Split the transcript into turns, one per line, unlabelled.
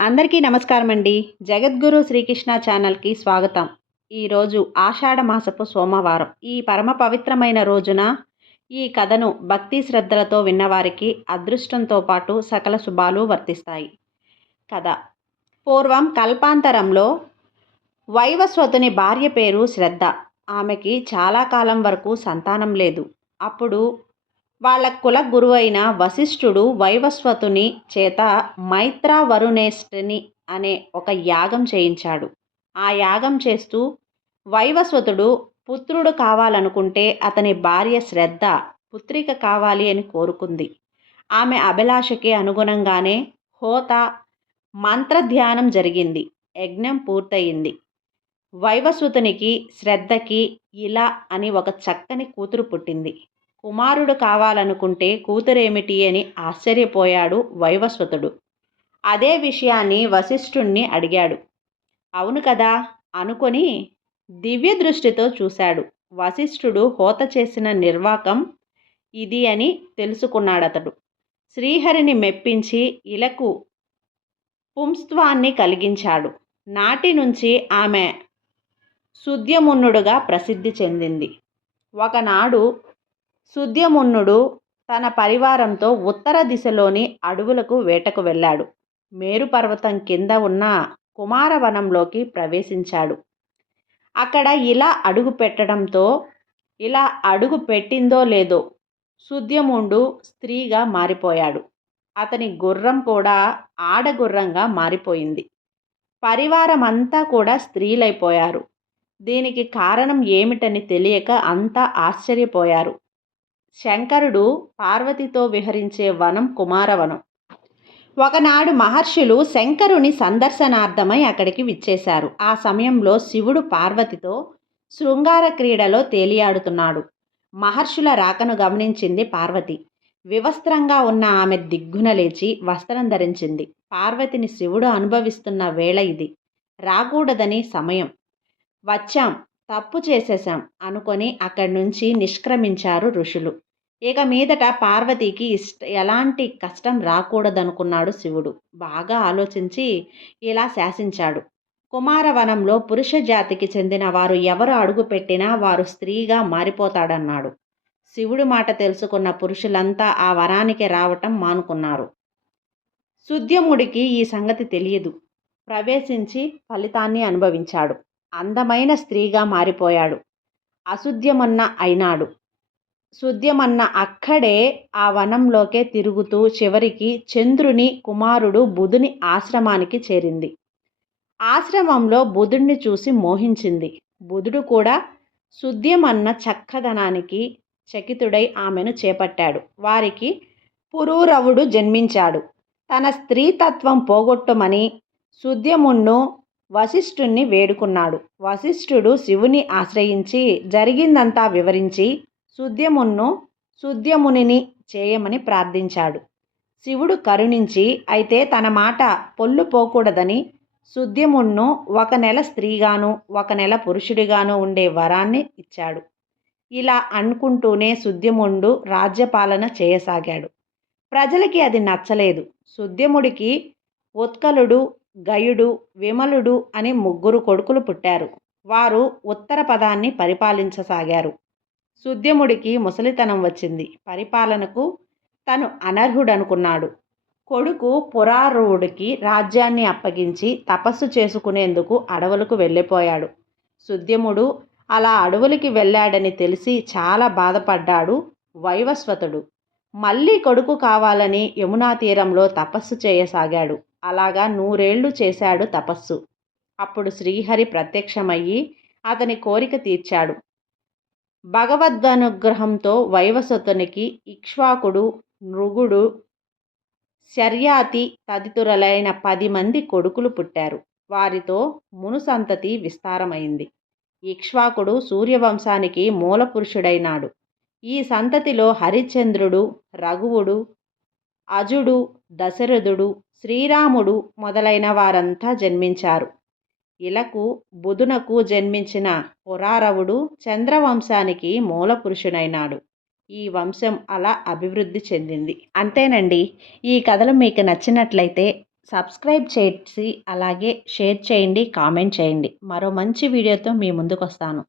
అందరికీ నమస్కారం అండి జగద్గురు శ్రీకృష్ణ ఛానల్కి స్వాగతం. ఈరోజు ఆషాఢ మాసపు సోమవారం. ఈ పరమ పవిత్రమైన రోజున ఈ కథను భక్తి శ్రద్ధలతో విన్నవారికి అదృష్టంతో పాటు సకల శుభాలు వర్తిస్తాయి. కథ. పూర్వం కల్పాంతరంలో వైవస్వతుని భార్య పేరు శ్రద్ధ. ఆమెకి చాలా కాలం వరకు సంతానం లేదు. అప్పుడు వాళ్ళ కుల గురువైన వశిష్ఠుడు వైవస్వతుని చేత మైత్రావరుణేష్టిని అనే ఒక యాగం చేయించాడు. ఆ యాగం చేస్తూ వైవస్వతుడు పుత్రుడు కావాలనుకుంటే అతని భార్య శ్రద్ధ పుత్రిక కావాలి అని కోరుకుంది. ఆమె అభిలాషకి అనుగుణంగానే హోత మంత్రధ్యానం జరిగింది. యజ్ఞం పూర్తయింది. వైవస్వతునికి శ్రద్ధకి ఇలా అని ఒక చక్కని కూతురు పుట్టింది. కుమారుడు కావాలనుకుంటే కూతురేమిటి అని ఆశ్చర్యపోయాడు వైవస్వతుడు. అదే విషయాన్ని వశిష్ఠుణ్ణి అడిగాడు. అవును కదా? అనుకొని దివ్య దృష్టితో చూశాడు. వశిష్ఠుడు హోత చేసిన నిర్వాకం ఇది అని తెలుసుకున్నాడతడు. శ్రీహరిని మెప్పించి ఇలకు పుంస్త్వాన్ని కలిగించాడు. నాటి నుంచి ఆమె సుద్యమున్నుడుగా ప్రసిద్ధి చెందింది. ఒకనాడు సుద్యమున్నుడు తన పరివారంతో ఉత్తర దిశలోని అడవులకు వేటకు వెళ్ళాడు. మేరుపర్వతం కింద ఉన్న కుమారవనంలోకి ప్రవేశించాడు. అక్కడ ఇలా అడుగు పెట్టడంతో ఇలా అడుగు పెట్టిందో లేదో సుద్యముండు స్త్రీగా మారిపోయాడు. అతని గుర్రం కూడా ఆడగుర్రంగా మారిపోయింది. పరివారమంతా కూడా స్త్రీలైపోయారు. దీనికి కారణం ఏమిటని తెలియక అంతా ఆశ్చర్యపోయారు. శంకరుడు పార్వతితో విహరించే వనం కుమారవనం. ఒకనాడు మహర్షులు శంకరుని సందర్శనార్థమై అక్కడికి విచ్చేశారు. ఆ సమయంలో శివుడు పార్వతితో శృంగార క్రీడలో తేలియాడుతున్నాడు. మహర్షుల రాకను గమనించింది పార్వతి. వివస్త్రంగా ఉన్న ఆమె దిగ్గున లేచి వస్త్రం ధరించింది. పార్వతిని శివుడు అనుభవిస్తున్న వేళ ఇది. రాకూడదని సమయం. వచ్చాం. తప్పు చేసేశాం అనుకొని అక్కడి నుంచి నిష్క్రమించారు ఋషులు. ఇక మీదట పార్వతికి ఇష్ట ఎలాంటి కష్టం రాకూడదనుకున్నాడు శివుడు. బాగా ఆలోచించి ఇలా శాసించాడు. కుమారవనంలో పురుష జాతికి చెందిన వారు ఎవరు అడుగుపెట్టినా వారు స్త్రీగా మారిపోతాడన్నాడు. శివుడి మాట తెలుసుకున్న పురుషులంతా ఆ వరానికి రావటం మానుకున్నారు. సుద్యముడికి ఈ సంగతి తెలియదు. ప్రవేశించి ఫలితాన్ని అనుభవించాడు. అందమైన స్త్రీగా మారిపోయాడు. అశుద్ధ్యమన్న అయినాడు. శుద్ధ్యమన్న అక్కడే ఆ వనంలోకే తిరుగుతూ చివరికి చంద్రుని కుమారుడు బుధుని ఆశ్రమానికి చేరింది. ఆశ్రమంలో బుధుడిని చూసి మోహించింది. బుధుడు కూడా శుద్ధ్యమన్న చక్కదనానికి చకితుడై ఆమెను చేపట్టాడు. వారికి పురూరవుడు జన్మించాడు. తన స్త్రీతత్వం పోగొట్టమని శుద్ధ్యమున్ను వశిష్ఠుణ్ణి వేడుకున్నాడు. వశిష్ఠుడు శివుని ఆశ్రయించి జరిగిందంతా వివరించి శుద్ధ్యమున్ను శుద్ధ్యమునిని చేయమని ప్రార్థించాడు. శివుడు కరుణించి అయితే తన మాట పొల్లు పోకూడదని శుద్ధ్యమున్ను ఒక నెల స్త్రీగాను ఒక నెల పురుషుడిగాను ఉండే వరాన్ని ఇచ్చాడు. ఇలా అనుకుంటూనే శుద్ధ్యముండు రాజ్యపాలన చేయసాగాడు. ప్రజలకి అది నచ్చలేదు. శుద్ధ్యముడికి ఉత్కలుడు గయుడు విమలుడు అని ముగ్గురు కొడుకులు పుట్టారు. వారు ఉత్తర పదాన్ని పరిపాలించసాగారు. సుద్యముడికి ముసలితనం వచ్చింది. పరిపాలనకు తను అనర్హుడనుకున్నాడు. కొడుకు పురారువుడికి రాజ్యాన్ని అప్పగించి తపస్సు చేసుకునేందుకు అడవులకు వెళ్ళిపోయాడు. సుద్యముడు అలా అడవులకి వెళ్ళాడని తెలిసి చాలా బాధపడ్డాడు వైవస్వతుడు. మళ్ళీ కొడుకు కావాలని యమునా తీరంలో తపస్సు చేయసాగాడు. అలాగా నూరేళ్ళు చేశాడు తపస్సు. అప్పుడు శ్రీహరి ప్రత్యక్షమయ్యి అతని కోరిక తీర్చాడు. భగవద్వనుగ్రహంతో వైవస్వతునికి ఇక్ష్వాకుడు నృగుడు శర్యాతి తదితరులైన పది మంది కొడుకులు పుట్టారు. వారితో మును సంతతి విస్తారమైంది. ఇక్ష్వాకుడు సూర్యవంశానికి మూలపురుషుడైనాడు. ఈ సంతతిలో హరిశ్చంద్రుడు రఘువుడు అజుడు దశరథుడు శ్రీరాముడు మొదలైన వారంతా జన్మించారు. ఇలకు బుధునకు జన్మించిన పురారవుడు చంద్రవంశానికి మూల పురుషుడైనాడు. ఈ వంశం అలా అభివృద్ధి చెందింది. అంతేనండి. ఈ కథలు మీకు నచ్చినట్లయితే సబ్స్క్రైబ్ చేసి అలాగే షేర్ చేయండి కామెంట్ చేయండి. మరో మంచి వీడియోతో మీ ముందుకు వస్తాను